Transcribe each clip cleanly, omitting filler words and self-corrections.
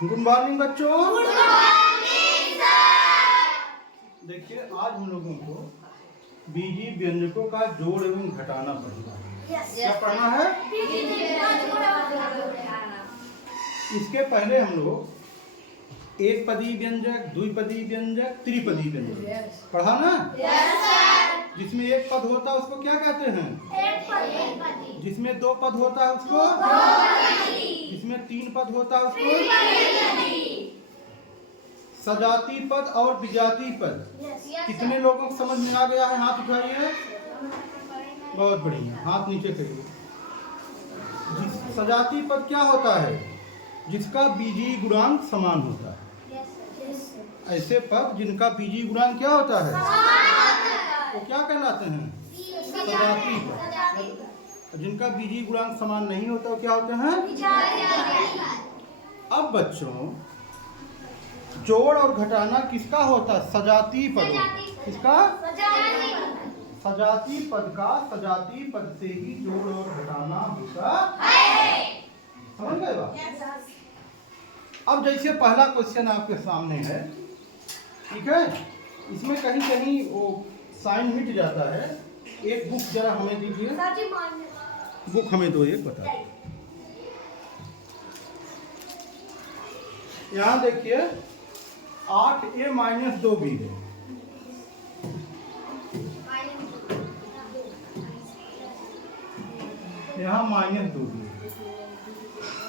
Good morning बच्चों। Good morning sir. देखिए आज हम लोगों को बीजी व्यंजकों का जोड़ एवं घटाना पढ़ना है। क्या पढ़ना है? इसके पहले हम लोग एक पदी व्यंजक, द्विपदी व्यंजक, त्रिपदी व्यंजक पढ़ा ना? जिसमें एक पद होता है उसको क्या कहते हैं? जिसमें दो पद होता है उसको? जिसमें तीन पद होता है उसको? सजाती पद और विजाती पद। कितने लोगों को समझ में आ गया है? हाथ उठाइए। बहुत बढ़िया, हाथ नीचे करिए। सजाती पद क्या होता है? जिसका बीजी गुणांक समान होता है। ऐसे पद जिनका बीजी गुणांक क्या होता है वो क्या कहलाते हैं? सजाती पद। जिनका बीजी गुणांक समान नहीं होता वो क्या होते हैं? अब बच्चों जोड़ और घटाना किसका होता है? सजाती पद। किसका? सजाती पद का सजाती पद से ही जोड़ और घटाना होता है। समझ गए बात? अब जैसे पहला क्वेश्चन आपके सामने है, ठीक है? इसमें कहीं कहीं वो साइन मिट जाता है। एक बुक जरा हमें दीजिए। बुक हमें दो, एक बता। यहाँ देखिए 8a - 2b है। यहाँ -2b,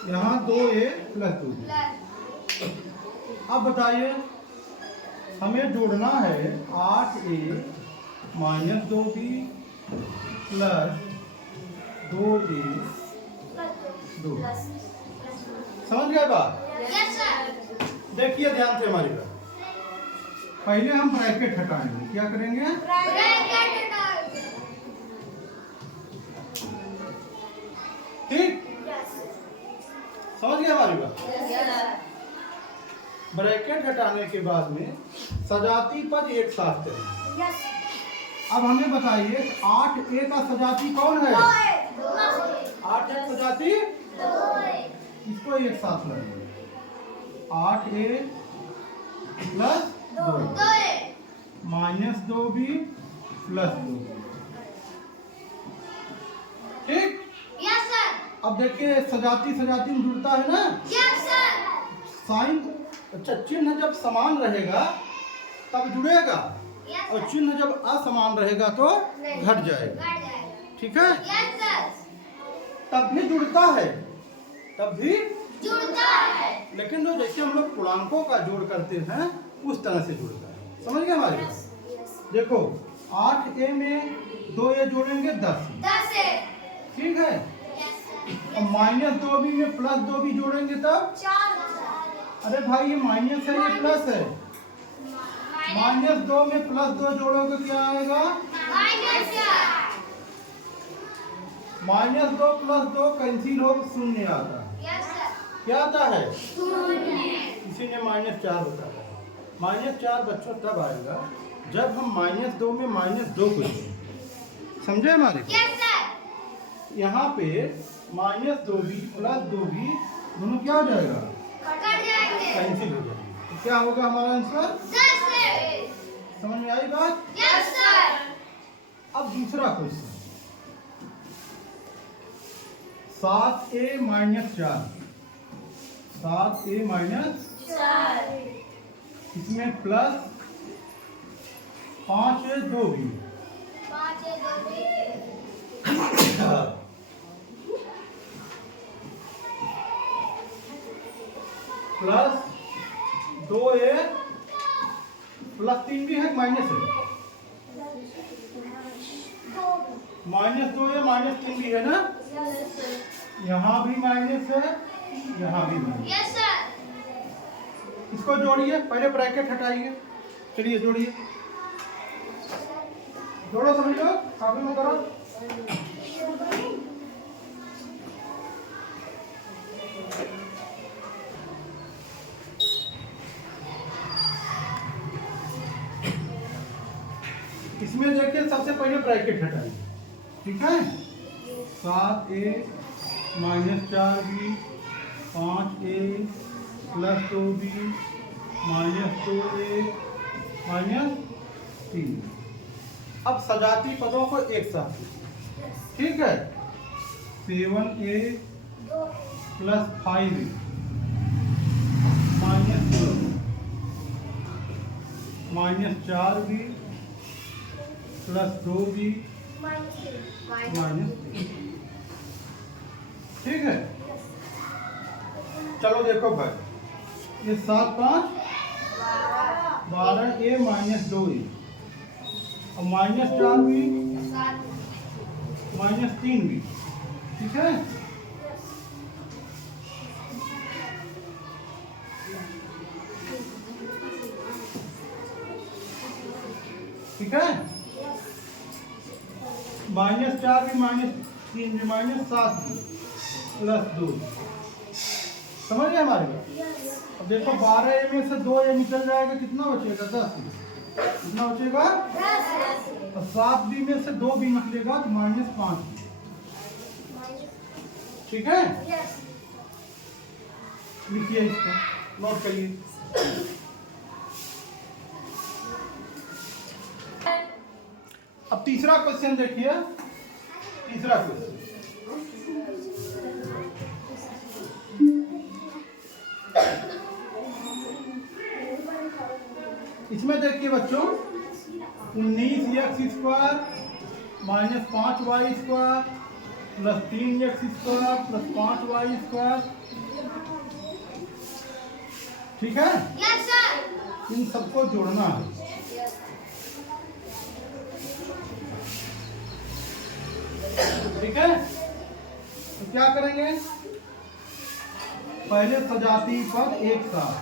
यहाँ 2a + 2b। अब बताइए हमें जोड़ना है 8a - 2b + 2a 2। समझ गए बात? देखिए ध्यान से हमारी बात। पहले हम ब्रैकेट हटाएंगे। क्या करेंगे? ठीक, समझ गए हमारी बात? ब्रैकेट हटाने के बाद में सजाती पद एक साथ करेंगे। अब हमें बताइए 8a का सजाती कौन है? 8a सजाती, इसको एक साथ लगाएंगे। 8a + 2 - 2b + 2। ठीक? अब देखिए सजाती सजाती में जुड़ता है ना? साइन, अच्छा चिन्ह जब समान रहेगा तब जुड़ेगा और चिन्ह जब असमान रहेगा तो घट जाएगा। ठीक है? तब भी जुड़ता है, तब भी जुड़ता है, लेकिन जो जैसे हम लोग पूर्णांकों का जोड़ करते हैं उस तरह से जुड़ता है। समझ गए हमारे बात? देखो 8a में 2a जोड़ेंगे 10 है। ठीक है? और -2b में +2b जोड़ेंगे तब 4। अरे भाई ये माइनस है, ये प्लस है। -2 में +2 जोड़ोगे क्या आएगा? -2 + 2 कैंसिल हो, 0 आता है। क्या आता है? 0। इसी ने -4 बताया। -4 बच्चों तब आएगा जब हम -2 में -2 को जोड़ेंगे। समझे हमारे? यहाँ पे -2b + 2b दोनों क्या हो जाएगा? कैंसिल हो जाएगा। तो क्या होगा हमारा आंसर? 10। समझ में आई बात? Yes sir. अब दूसरा क्वेश्चन 7a - 4। 7a - 4, इसमें plus 5a 2b plus 2a + 3b है, माइनस है। -2a - 3b है ना? यहाँ भी माइनस है, यहाँ भी माइनस। Yes sir. इसको जोड़िए, पहले ब्रैकेट हटाइए। चलिए जोड़िए, जोड़ो सभी लोग, काफी में करो। इसमें देखिए सबसे पहले ब्रैकेट हटाइए। ठीक है? 7a - 4b 5a plus 2b minus 2a minus 3। अब सजाती पदों को एक साथ, ठीक है। 7a plus 5b minus 2 minus 4b plus 2b minus 3, ठीक है। चलो देखो भाई, ये 7 5 12a माइनस 2a और माइनस 4b माइनस 3b, ठीक है। ठीक है, minus 4b minus 3b minus 7b plus 2, समझ गए हमारे बात। अब देखो 12a में से 2a निकल जाएगा, कितना बचेगा? 10। कितना बचेगा? 10। और 7b में से 2b निकलेगा तो माइनस 5, ठीक है। लिखिए इसको, नोट करिए। अब तीसरा क्वेश्चन देखिए, तीसरा क्वेश्चन इसमें देखिए बच्चों, 19x² minus 5y² plus 3x² plus 5y², ठीक है। Yes sir. इन सबको जोड़ना है, ठीक है। तो क्या करेंगे? पहले सजाती पद एक साथ,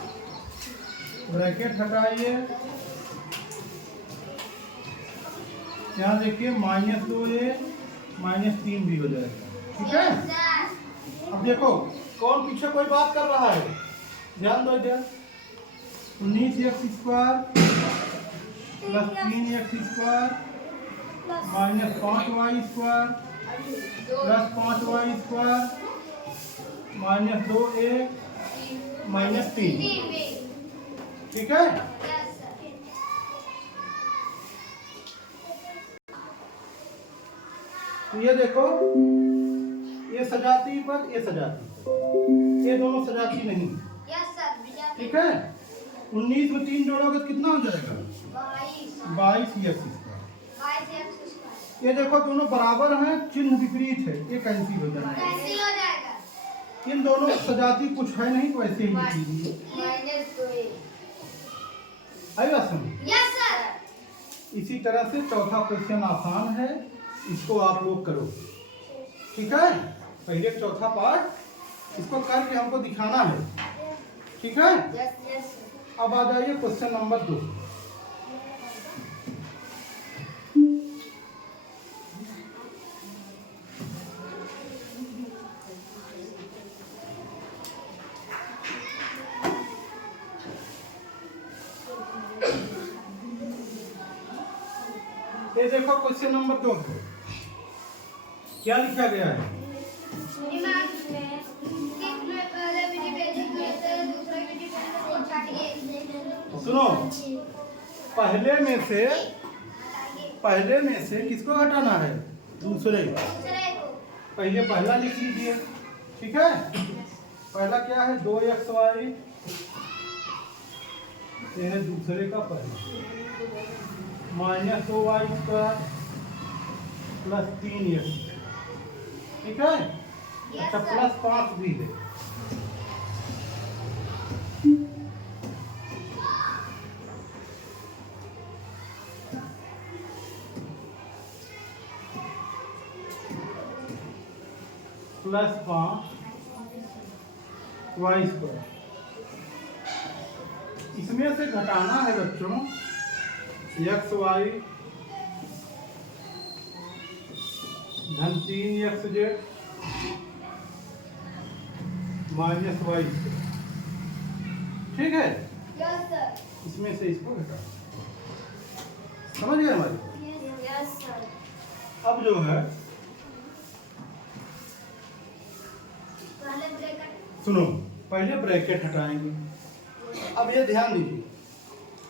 ब्रैकेट हटाइए, यहाँ देखिए माइनस 2a माइनस 3b हो जाएगा, ठीक है। अब देखो कौन पीछे कोई बात कर रहा है, ध्यान दो इधर। 19x² plus 3x² minus 5y² plus 5y² minus 2a minus 3, ठीक है। तो ये देखो, ये सजाती पद, ये सजाती पद, ये दोनों सजाती नहीं, ठीक है। 19 में 3 जोड़ोगे तो कितना हो जाएगा? 22x²। ये देखो दोनों बराबर हैं, चिन्ह विपरीत है, ये कैंसिल हो जाएगा। इन दोनों सजाती कुछ है नहीं, तो ऐसे ही लिख लीजिए। आई बात समझ? Yes sir. इसी तरह से चौथा क्वेश्चन आसान है, इसको आप लोग करो, ठीक है। पहले चौथा पार्ट इसको करके हमको दिखाना है, ठीक है। अब आ जाइए क्वेश्चन नंबर 2। ये देखो क्वेश्चन नंबर 2 क्या लिखा गया है? सुनो, पहले में से किसको हटाना है? दूसरे। पहले पहला लिख लीजिए, ठीक है। पहला क्या है? 2xy, ये है दूसरे का पहला, माइनस 2y² प्लस 3x, ठीक है। अच्छा, प्लस 5 भी है, प्लस 5 y²। इसमें से घटाना है बच्चों xy धन 3xz माइनस y², ठीक है। Yes sir. इसमें से इसको घटा, समझ गए हमारी? Yes sir. अब जो है पहले ब्रैकेट सुनो, पहले ब्रैकेट हटाएंगे। अब ये ध्यान दीजिए,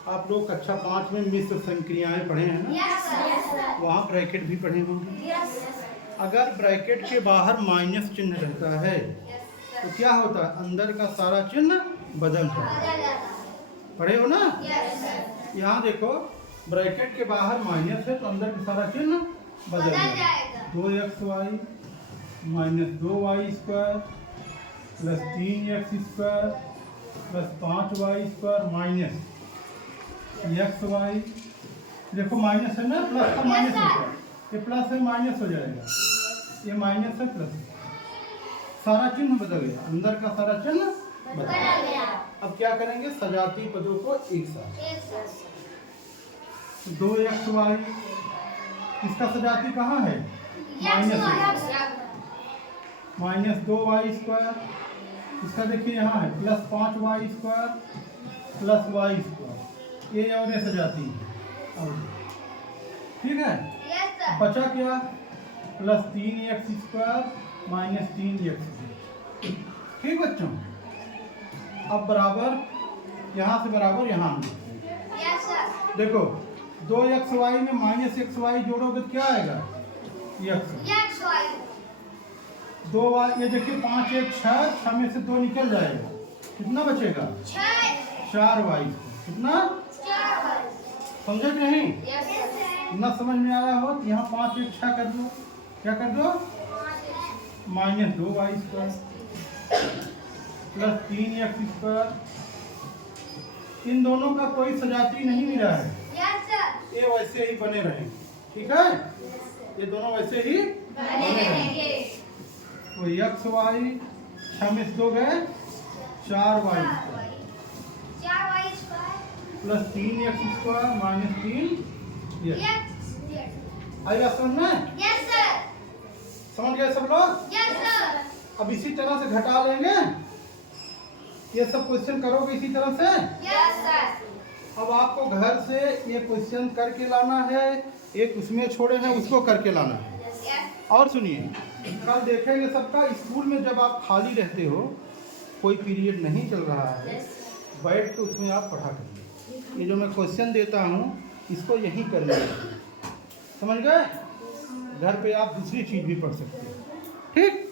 आप लोग कक्षा 5 में मिश्र संक्रियाएं पढ़े हैं ना, Yes, sir. वहाँ ब्रैकेट भी पढ़े होंगे। Yes, sir. अगर ब्रैकेट के बाहर माइनस चिन्ह रहता है Yes, तो sir. क्या होता है, अंदर का सारा चिन्ह बदल जाता है। बदल जाता है। पढ़े हो ना? Yes, sir. यहाँ देखो, ब्रैकेट के बाहर माइनस है तो अंदर का सारा चिन्ह बदल बदल जाएगा। जाएगा। 2xy minus 2y square plus 3x square plus 5y square minus xy। देखो माइनस है ना, प्लस का माइनस हो जाएगा, ये प्लस है माइनस हो जाएगा, ये माइनस है प्लस, सारा चिन्ह बदल गया, अंदर का सारा चिन्ह बदल बदल गया। गया। अब क्या करेंगे, सजातीय पदों को एक साथ। Yes, sir. 2xy, इसका सजाती कहाँ है, माइनस है। माइनस 2y स्क्वायर, इसका देखिए यहाँ है plus 5y square plus y square, ये और ये सजाती है। और ठीक है, Yes, sir. बचा क्या, plus 3x square minus 3x। ठीक बच्चों, अब बराबर यहाँ से बराबर यहाँ हम लिखते हैं। Yes, sir. देखो 2xy में माइनस xy जोड़ोगे तो क्या आएगा, x। Yes, sir. 2y, ये देखिए 5 1 6, 6 में से 2 निकल जाएगा, कितना बचेगा, 4y। कितना, 4. समझे कि नहीं? Yes, sir. न समझ में आ रहा हो तो यहाँ 5 1 6 कर दो, क्या कर दो, minus 2y square plus 3x square. इन दोनों का कोई सजाती नहीं मिला है, Yes, sir. ये वैसे ही बने रहे। ठीक है, ये दोनों वैसे ही बने रहे। तो xy 6 में से 2 गए, 4y square 4y square. Plus 3x square minus 3x। Yes. आई बात समझ में? Yes, sir. समझ गए सब लोग? Yes, sir. अब इसी तरह से घटा लेंगे, ये सब क्वेश्चन करोगे इसी तरह से। Yes, sir. अब आपको घर से ये क्वेश्चन करके लाना है, एक उसमें छोड़े हैं उसको करके लाना है। Yes. और सुनिए, कल देखेंगे सबका, स्कूल में जब आप खाली रहते हो, कोई पीरियड नहीं चल रहा है, बैठ के उसमें आप पढ़ा करिए। ये जो मैं क्वेश्चन देता हूँ इसको यही करना है, समझ गए? घर पे आप दूसरी चीज़ भी पढ़ सकते हो। ठीक।